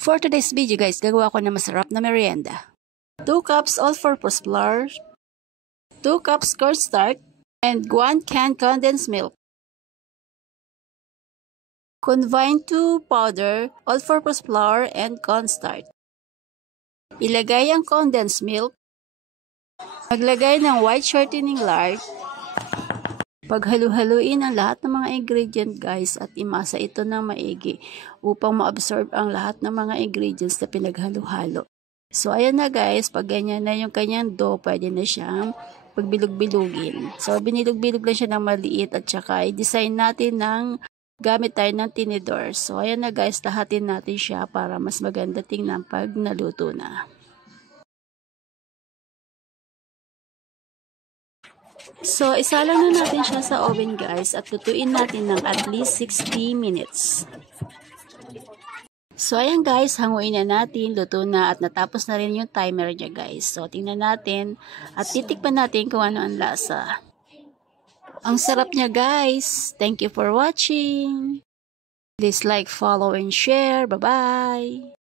For today's video guys, gagawa ko na masarap na merienda. 2 cups all-purpose flour, 2 cups cornstarch, and 1 can condensed milk. Combine to powder all-purpose flour and cornstarch. Ilagay ang condensed milk. Maglagay ng white shortening lard. Paghalu-haluin ang lahat ng mga ingredient guys at imasa ito ng maigi upang ma-absorb ang lahat ng mga ingredients na pinaghalo-halo. So ayan na guys, pag ganyan na yung kanyang dough, pwede na siyang pagbilog-bilugin. So binilog-bilog lang siya ng maliit at saka i-design natin ng gamit tayo ng tinidor. So ayan na guys, lahatin natin siya para mas maganda tingnan pag naluto na. So, isalang na natin siya sa oven guys at lutuin natin ng at least 60 minutes. So, ayan guys, hanguin na natin, luto na at natapos na rin yung timer niya guys. So, tingnan natin at titikman natin kung ano ang lasa. Ang sarap niya guys. Thank you for watching. Please like, follow, and share. Bye-bye.